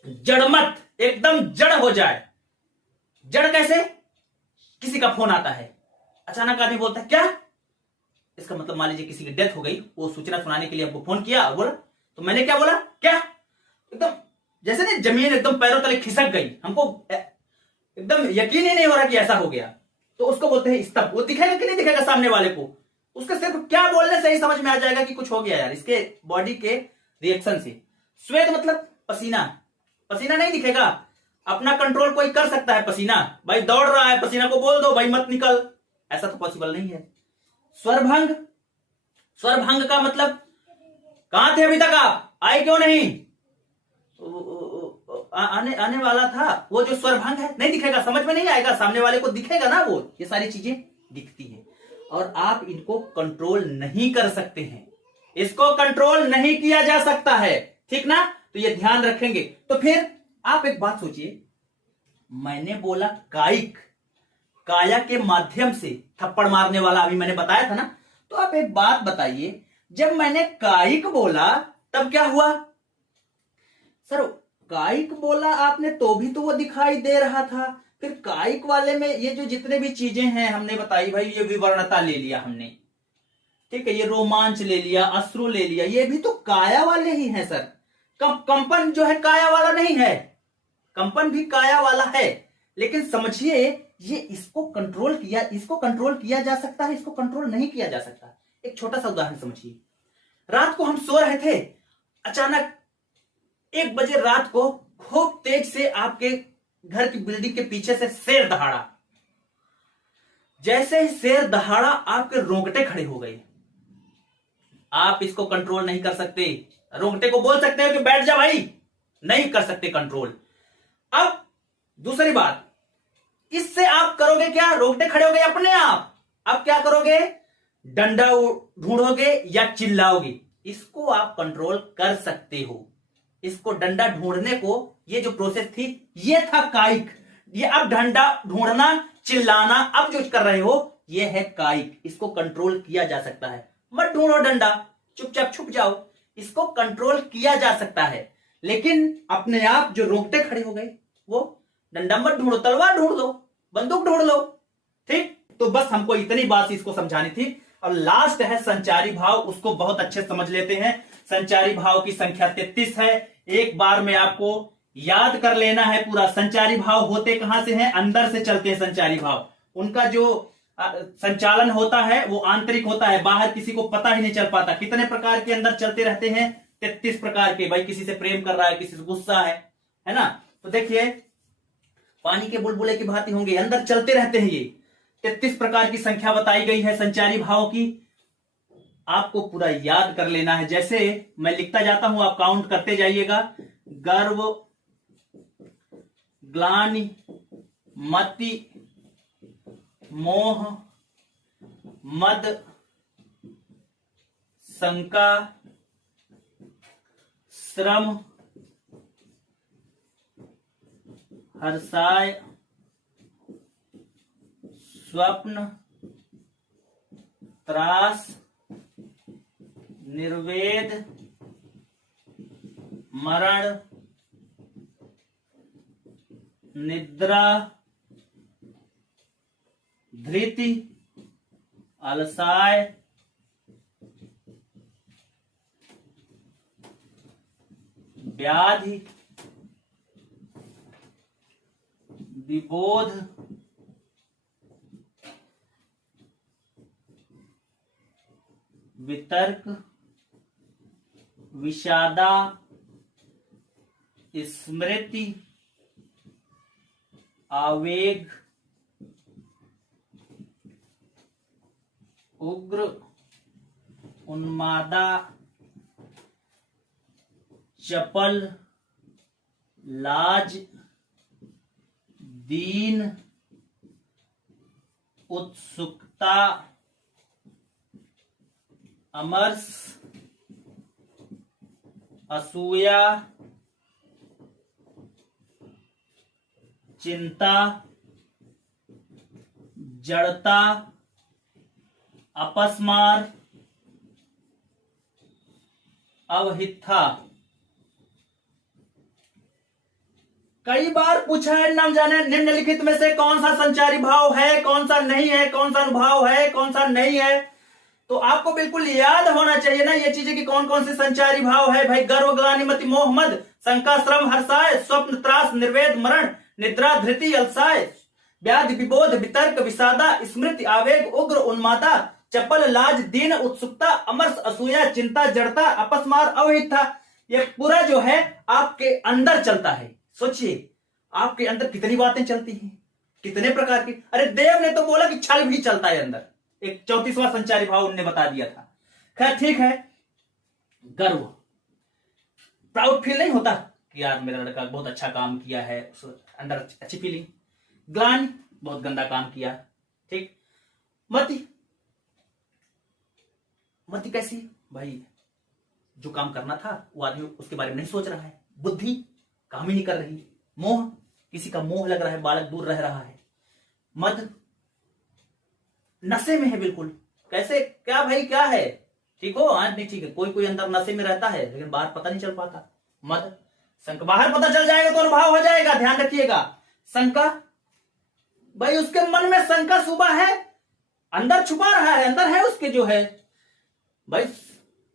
जड़मत, एकदम जड़ हो जाए। जड़ कैसे? किसी का फोन आता है, अचानक आदमी बोलता है क्या, इसका मतलब मान लीजिए किसी की डेथ हो गई, वो सूचना सुनाने के लिए आपको फोन किया और बोला, तो मैंने क्या बोला, क्या, एकदम जैसे नहीं जमीन एकदम पैरों तले खिसक गई, हमको एकदम यकीन ही नहीं हो रहा कि ऐसा हो गया, तो उसको बोलते हैं स्तब्ध। वो दिखेगा कि नहीं दिखेगा सामने वाले को, उसके सिर्फ क्या बोलने से ही समझ में आ जाएगा कि कुछ हो गया यार, इसके बॉडी के रिएक्शन से। श्वेत मतलब पसीना, पसीना नहीं दिखेगा, अपना कंट्रोल कोई कर सकता है पसीना, भाई दौड़ रहा है पसीना को बोल दो भाई मत निकल, ऐसा तो पॉसिबल नहीं है। स्वरभंग, स्वरभंग का मतलब कहां थे अभी तक आप, आए क्यों नहीं, आने वाला था, वो जो स्वरभंग है नहीं दिखेगा, समझ में नहीं आएगा, सामने वाले को दिखेगा ना वो, ये सारी चीजें दिखती हैं और आप इनको कंट्रोल नहीं कर सकते हैं, इसको कंट्रोल नहीं किया जा सकता है, ठीक ना, तो ये ध्यान रखेंगे। तो फिर आप एक बात सोचिए, मैंने बोला कायिक, काया के माध्यम से थप्पड़ मारने वाला अभी मैंने बताया था ना, तो आप एक बात बताइए, जब मैंने कायिक बोला तब क्या हुआ सर, कायिक बोला आपने तो भी तो वो दिखाई दे रहा था, फिर कायिक वाले में ये जो जितने भी चीजें हैं हमने बताई भाई, ये विवरणता ले लिया हमने, ठीक है, ये रोमांच ले लिया, अश्रु ले लिया, ये भी तो काया वाले ही हैं सर। कंपन जो है काया वाला नहीं है, कंपन भी काया वाला है, लेकिन समझिए ये इसको कंट्रोल किया जा सकता है, इसको कंट्रोल नहीं किया जा सकता। एक छोटा सा उदाहरण समझिए, रात को हम सो रहे थे, अचानक 1 बजे रात को खूब तेज से आपके घर की बिल्डिंग के पीछे से शेर दहाड़ा, जैसे ही शेर दहाड़ा आपके रोंगटे खड़े हो गए, आप इसको कंट्रोल नहीं कर सकते, रोंगटे को बोल सकते हो कि बैठ जा भाई, नहीं कर सकते कंट्रोल। अब दूसरी बात, इससे आप करोगे क्या, रोंगटे खड़े हो गए अपने आप, अब क्या करोगे, डंडा ढूंढोगे या चिल्लाओगे, इसको आप कंट्रोल कर सकते हो, इसको डंडा ढूंढने को, ये जो प्रोसेस थी ये था कायिक, ये अब डंडा ढूंढना चिल्लाना अब जो कर रहे हो ये है कायिक, इसको कंट्रोल किया जा सकता है। मत ढूंढो डंडा, चुपचाप छुप जाओ, इसको कंट्रोल किया जा सकता है, लेकिन अपने आप जो रोंगटे खड़े हो गए, वो डंडा मत ढूंढो, तलवार ढूंढ लो, बंदूक ढूंढ लो, ठीक। तो बस हमको इतनी बात इसको समझानी थी। और लास्ट है संचारी भाव, उसको बहुत अच्छे समझ लेते हैं। संचारी भाव की संख्या 33 है, एक बार में आपको याद कर लेना है पूरा। संचारी भाव होते कहां से हैं, अंदर से चलते हैं संचारी भाव, उनका जो संचालन होता है वो आंतरिक होता है, बाहर किसी को पता ही नहीं चल पाता। कितने प्रकार के अंदर चलते रहते हैं, 33 प्रकार के। भाई किसी से प्रेम कर रहा है, किसी से गुस्सा है ना, तो देखिए पानी के बुलबुले की भांति होंगे, अंदर चलते रहते हैं। ये 33 प्रकार की संख्या बताई गई है संचारी भाव की, आपको पूरा याद कर लेना है। जैसे मैं लिखता जाता हूं, आप काउंट करते जाइएगा। गर्व, ग्लानि, मति, मोह, मद, शंका, श्रम, हर्षाय, स्वप्न, त्रास, निर्वेद, मरण, निद्रा, धृति, अलसाय, व्याधि, विबोध, वितर्क, विषादा, स्मृति, आवेग, उग्र, उन्मादा, चपल, लाज, दीन, उत्सुकता, अमरस, असूया, चिंता, जड़ता, अपस्मार, अवहिथा। कई बार पूछा है न जाने निम्नलिखित में से कौन सा संचारी भाव है, कौन सा नहीं है, कौन सा अनुभाव है, कौन सा नहीं है। तो आपको बिल्कुल याद होना चाहिए ना ये चीजें कि कौन कौन से संचारी भाव है भाई। गर्व, ग्लानि, मति, मोह, मद, शंका, श्रम, हर्षाय, स्वप्न, त्रास, निर्वेद, मरण, निद्रा, धृति, अलसाय, व्याधि, विबोध, वितर्क, विषादा, स्मृति, आवेग, उग्र, उन्मादा, चपल, लाज, दीन, उत्सुकता, अमरस, असूया, चिंता, जड़ता, अपस्मार, अवहिता। ये पूरा जो है आपके अंदर चलता है। सोचिए आपके अंदर कितनी बातें चलती हैं, कितने प्रकार की। अरे देव ने तो बोला कि छल भी चलता है अंदर। एक 34वां संचारी भाव उन्होंने बता दिया था। खैर ठीक है। गर्व, प्राउड फील नहीं होता कि यार मेरा लड़का बहुत अच्छा काम किया है, अंदर अच्छी फीलिंग। ग्लानि, बहुत गंदा काम किया। ठीक। मति, मति कैसी भाई, जो काम करना था वो आदमी उसके बारे में नहीं सोच रहा है, बुद्धि काम ही नहीं कर रही। मोह, किसी का मोह लग रहा है, बालक दूर रह रहा है। मद, नशे में है बिल्कुल। कैसे, क्या भाई क्या है, ठीक हो आज नहीं ठीक है, कोई कोई अंदर नशे में रहता है लेकिन बाहर पता नहीं चल पाता। मद, शंका, बाहर पता चल जाएगा तो अनुभव हो जाएगा, ध्यान रखिएगा। शंका, भाई उसके मन में शंका सुबह है, अंदर छुपा रहा है, अंदर है उसके जो है। भाई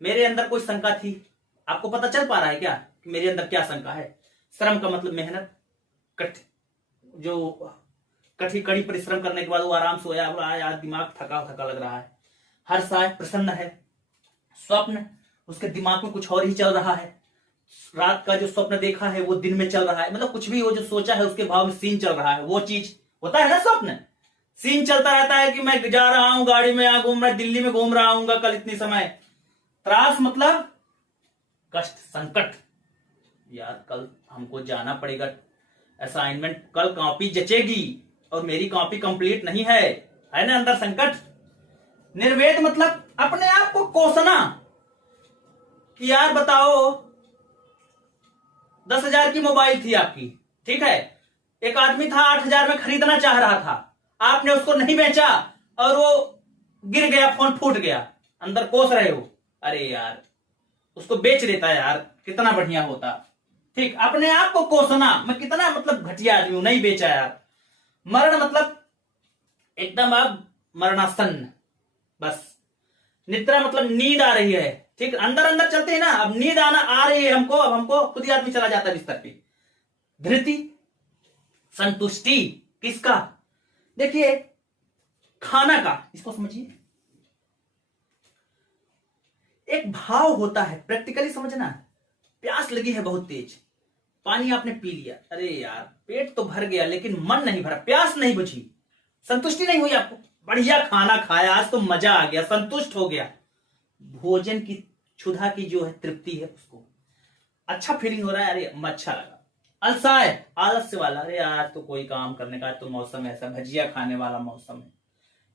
मेरे अंदर कोई शंका थी, आपको पता चल पा रहा है क्या कि मेरे अंदर क्या शंका है। श्रम का मतलब मेहनत, जो कड़ी परिश्रम करने के बाद वो आराम सोया, यार दिमाग थका थका लग रहा है। हर्षाय, प्रसन्न है। स्वप्न, उसके दिमाग में कुछ और ही चल रहा है, रात का जो स्वप्न देखा है वो दिन में चल रहा है, मतलब कुछ भी वो जो सोचा है उसके भाव में सीन चल रहा है, वो चीज होता है ना स्वप्न। सीन चलता रहता है कि मैं जा रहा हूं गाड़ी में, यहां घूम रहा, दिल्ली में घूम रहा हूं कल इतनी समय। त्रास मतलब कष्ट, संकट, यार कल हमको जाना पड़ेगा असाइनमेंट, कल कॉपी जचेगी और मेरी कॉपी कंप्लीट नहीं है ना, अंदर संकट। निर्वेद मतलब अपने आप को कोसना कि यार बताओ 10,000 की मोबाइल थी आपकी, ठीक है, एक आदमी था 8,000 में खरीदना चाह रहा था, आपने उसको नहीं बेचा और वो गिर गया, फोन फूट गया, अंदर कोस रहे हो, अरे यार उसको बेच देता यार कितना बढ़िया होता। ठीक, अपने आप को कोसना, मैं कितना मतलब घटिया आदमी हूं, नहीं बेचा यार। मरण मतलब एकदम अब मरणासन, बस। निद्रा मतलब नींद आ रही है, ठीक, अंदर अंदर चलते हैं ना, अब नींद आना आ रही है हमको, अब हमको खुद ही आदमी चला जाता है बिस्तर पे। धृति, संतुष्टि किसका, देखिए खाना का, इसको समझिए, एक भाव होता है, प्रैक्टिकली समझना। प्यास लगी है बहुत तेज, पानी आपने पी लिया, अरे यार पेट तो भर गया लेकिन मन नहीं भरा, प्यास नहीं बुझी, संतुष्टि नहीं हुई आपको। बढ़िया खाना खाया, आज तो मजा आ गया, संतुष्ट हो गया, भोजन की क्षुधा की जो है तृप्ति है, उसको अच्छा फीलिंग हो रहा है, अरे अच्छा लगा। अलसाय, आलस्य वाला, अरे आज तो कोई काम करने का तो मौसम ऐसा, भजिया खाने वाला मौसम है।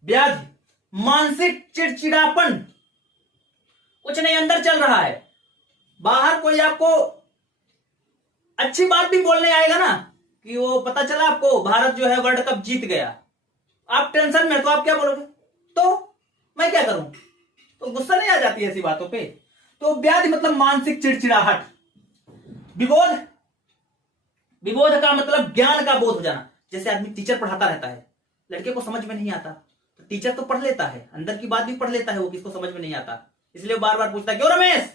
व्याधि, मानसिक चिड़चिड़ापन, कुछ नहीं अंदर चल रहा है, बाहर कोई आपको अच्छी बात भी बोलने आएगा ना कि वो पता चला आपको भारत जो है वर्ल्ड कप जीत गया, आप टेंशन में, तो आप क्या बोलोगे, तो मैं क्या करूं, तो गुस्सा नहीं आ जाती ऐसी बातों पे। तो व्याधि मतलब मानसिक चिड़चिड़ाहट। विबोध, विबोध का मतलब ज्ञान का बोध हो जाना, जैसे आदमी टीचर पढ़ाता रहता है, लड़के को समझ में नहीं आता तो टीचर तो पढ़ लेता है, अंदर की बात भी पढ़ लेता है, वो किसको समझ में नहीं आता, इसलिए बार बार पूछता है क्यों रमेश।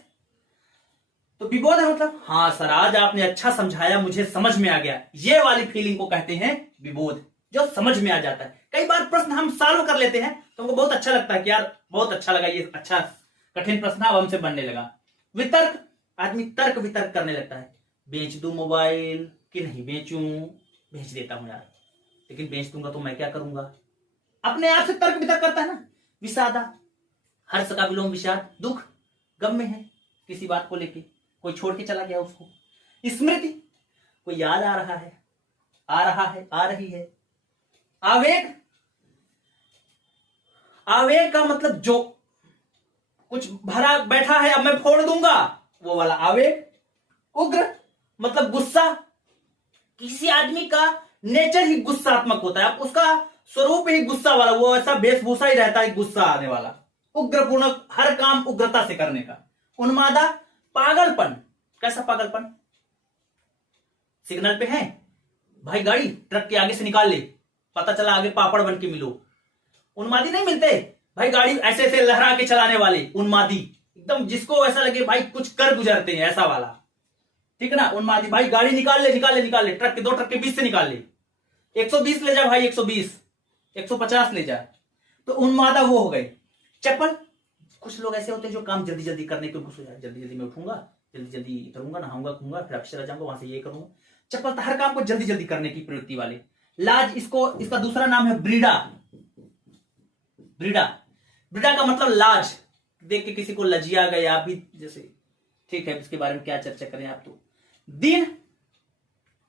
तो विबोध है मतलब हाँ सर आज आपने अच्छा समझाया, मुझे समझ में आ गया, ये वाली फीलिंग को कहते हैं विबोध, जो समझ में आ जाता है। कई बार प्रश्न हम सॉल्व कर लेते हैं तो हमको बहुत अच्छा लगता है कि यार बहुत अच्छा लगा, ये अच्छा कठिन प्रश्न अब हमसे बनने लगा। वितर्क, आदमी तर्क वितर्क करने लगता है, बेच दूं मोबाइल कि नहीं बेचूं, बेच देता हूं यार, लेकिन बेच दूंगा तो मैं क्या करूंगा, अपने आप से तर्क वितर्क करता है ना। विषादा, हर्ष का विलोम विषाद, दुख, गम में है किसी बात को लेके, कोई छोड़ के चला गया उसको। स्मृति, कोई याद आ रहा है, आ रहा है, आ रही है। आवेग, आवेग का मतलब जो कुछ भरा बैठा है अब मैं फोड़ दूंगा, वो वाला आवेग। उग्र मतलब गुस्सा, किसी आदमी का नेचर ही गुस्सात्मक होता है, अब उसका स्वरूप ही गुस्सा वाला, वो ऐसा वेशभूषा ही रहता है गुस्सा आने वाला, उग्रपूर्ण, हर काम उग्रता से करने का। उन्मादा, पागलपन, कैसा पागलपन, सिग्नल पे है भाई, गाड़ी ट्रक के आगे से निकाल ले, पता चला आगे पापड़ बन के मिलो, उन्मादी नहीं मिलते भाई गाड़ी ऐसे ऐसे लहरा के चलाने वाले उन्मादी, एकदम जिसको ऐसा लगे भाई कुछ कर गुजरते हैं ऐसा वाला, ठीक है ना, उन्मादी। भाई गाड़ी निकाल ले निकाल ले निकाल ले, ट्रक के 2 ट्रक के बीच से निकाल ले, 120 ले जा भाई, 120 150 ले जा, तो उन्मादा वो हो गए। चप्पल, कुछ लोग ऐसे होते हैं जो काम जल्दी जल्दी करने के खुश हो जाए, जल्दी जल्दी मैं उठूंगा, जल्दी जल्दी करूंगा, नहाऊंगा खाऊंगा, फिर ऑफिस चला जाऊंगा, वहां से ये करूंगा। चप्पल तो हर काम को जल्दी जल्दी करने की प्रवृत्ति वाले। लाज, इसका दूसरा नाम है ब्रीडा। ब्रीडा, ब्रीडा का मतलब लाज, देख के किसी को लजिया गया भी जैसे, ठीक है, इसके बारे में क्या चर्चा करें आप। तो दीन,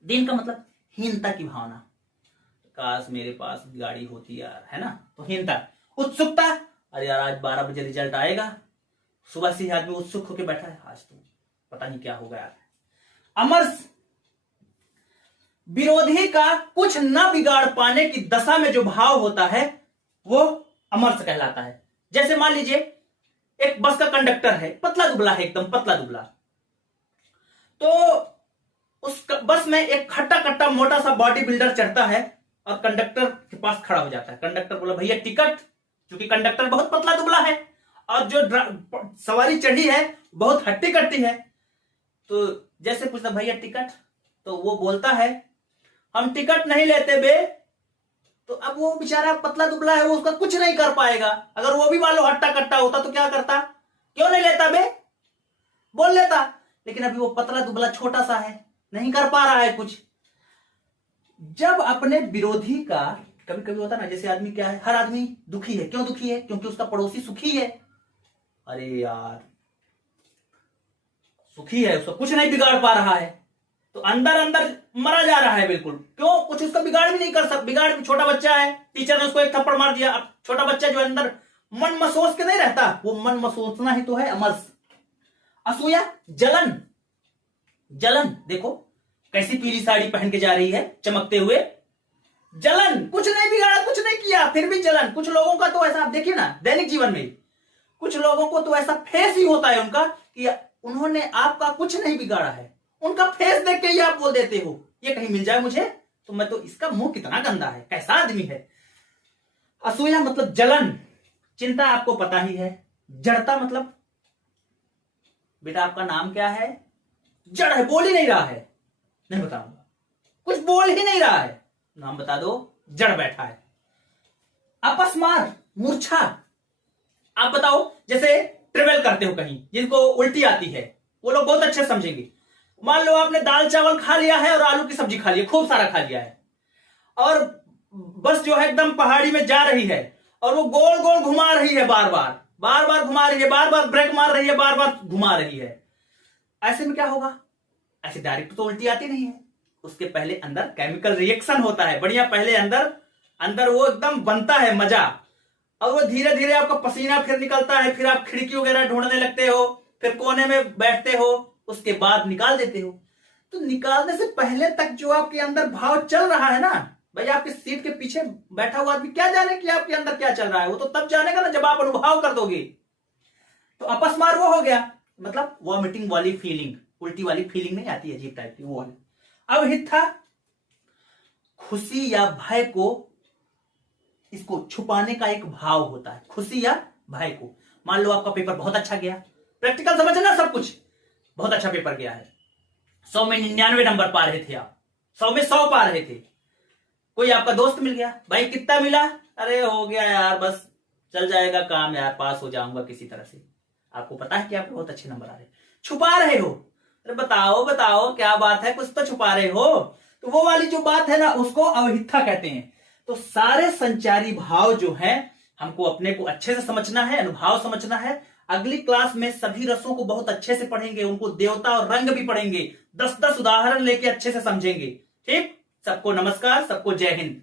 दीन का मतलब हीनता की भावना, काश मेरे पास गाड़ी होती यार, है ना, तो हीनता। उत्सुकता, अरे यार आज 12 बजे रिजल्ट आएगा, सुबह से ही आदमी उत्सुक होकर बैठा है, आज तो पता नहीं क्या होगा यार। अमर्ष, विरोधी का कुछ न बिगाड़ पाने की दशा में जो भाव होता है वो अमर्ष कहलाता है। जैसे मान लीजिए एक बस का कंडक्टर है, पतला दुबला है, एकदम पतला दुबला, तो उस बस में एक खट्टा कट्टा मोटा सा बॉडी बिल्डर चढ़ता है और कंडक्टर के पास खड़ा हो जाता है। कंडक्टर बोला भैया टिकट, क्योंकि कंडक्टर बहुत पतला दुबला है और जो सवारी चढ़ी है बहुत हट्टी कट्टी है, तो जैसे पूछता भैया टिकट, तो वो बोलता है हम टिकट नहीं लेते बे। तो अब वो बेचारा पतला दुबला है, वो उसका कुछ नहीं कर पाएगा। अगर वो भी मान लो हट्टा कट्टा होता तो क्या करता, क्यों नहीं लेता बे, बोल लेता। लेकिन अभी वो पतला दुबला छोटा सा है, नहीं कर पा रहा है कुछ। जब अपने विरोधी का, कभी कभी होता ना, जैसे आदमी क्या है, हर आदमी दुखी है, क्यों दुखी है, क्योंकि उसका पड़ोसी सुखी है। अरे यार सुखी है, उसका कुछ नहीं बिगाड़ पा रहा है, तो अंदर अंदर मरा जा रहा है बिल्कुल। क्यों, कुछ उसका बिगाड़ भी नहीं कर सकता। बिगाड़ भी, छोटा बच्चा है, टीचर ने उसको एक थप्पड़ मार दिया, अब छोटा बच्चा जो अंदर मन मसोच के नहीं रहता, वो मन मसोचना ही तो है अमर्ष। असूया, जलन, जलन, देखो कैसी पीली साड़ी पहन के जा रही है चमकते हुए, जलन, कुछ नहीं बिगाड़ा, कुछ नहीं किया, फिर भी जलन। कुछ लोगों का तो ऐसा, आप देखिए ना दैनिक जीवन में, कुछ लोगों को तो ऐसा फेस ही होता है उनका कि उन्होंने आपका कुछ नहीं बिगाड़ा है, उनका फेस देख के ही आप बोल देते हो ये कहीं मिल जाए मुझे तो मैं तो, इसका मुंह कितना गंदा है, कैसा आदमी है। असूया मतलब जलन। चिंता आपको पता ही है। जड़ता मतलब, बेटा आपका नाम क्या है, जड़ है, बोल ही नहीं रहा है, नहीं बताऊंगा, कुछ बोल ही नहीं रहा है, नाम बता दो, जड़ बैठा है। अपस्मार, मूर्छा, आप बताओ, जैसे ट्रेवल करते हो कहीं, जिनको उल्टी आती है वो लोग बहुत अच्छे समझेंगे। मान लो आपने दाल चावल खा लिया है और आलू की सब्जी खा लिया, खूब सारा खा लिया है, और बस जो है एकदम पहाड़ी में जा रही है और वो गोल गोल घुमा रही है, बार बार घुमा रही है, बार बार ब्रेक मार रही है, बार बार घुमा रही है। ऐसे में क्या होगा, ऐसे डायरेक्ट तो उल्टी आती नहीं है, उसके पहले अंदर केमिकल रिएक्शन होता है बढ़िया, पहले अंदर वो एकदम बनता है मजा, और वो धीरे धीरे आपका पसीना फिर निकलता है, फिर आप खिड़की वगैरह ढूंढने लगते हो, फिर कोने में बैठते हो, उसके बाद निकाल देते हो। तो निकालने से पहले तक जो आपके अंदर भाव चल रहा है ना, भाई आपकी सीट के पीछे बैठा हुआ आदमी क्या जाने कि आपके अंदर क्या चल रहा है, वो तो तब जानेगा ना जब आप अनुभव कर दोगे। तो अपस्मार वो हो गया, मतलब वॉमिटिंग वाली फीलिंग, उल्टी वाली फीलिंग नहीं आती, अजीब टाइप की वो वाली। अब हित्था, खुशी या भय को, इसको छुपाने का एक भाव होता है, खुशी या भय को। मान लो आपका पेपर बहुत अच्छा गया, प्रैक्टिकल समझना, सब कुछ बहुत अच्छा पेपर गया है, 100 में 99 नंबर पा रहे थे आप, 100 में 100 पा रहे थे, कोई आपका दोस्त मिल गया, भाई कितना मिला, अरे हो गया यार, बस चल जाएगा काम यार, पास हो जाऊंगा किसी तरह से। आपको पता है कि आपके बहुत अच्छे नंबर आ रहे, छुपा रहे हो, अरे बताओ बताओ क्या बात है, कुछ तो छुपा रहे हो। तो वो वाली जो बात है ना, उसको अवहिथा कहते हैं। तो सारे संचारी भाव जो है, हमको अपने को अच्छे से समझना है, अनुभव समझना है। अगली क्लास में सभी रसों को बहुत अच्छे से पढ़ेंगे, उनको देवता और रंग भी पढ़ेंगे, 10-10 उदाहरण लेके अच्छे से समझेंगे। ठीक, सबको नमस्कार, सबको जय हिंद।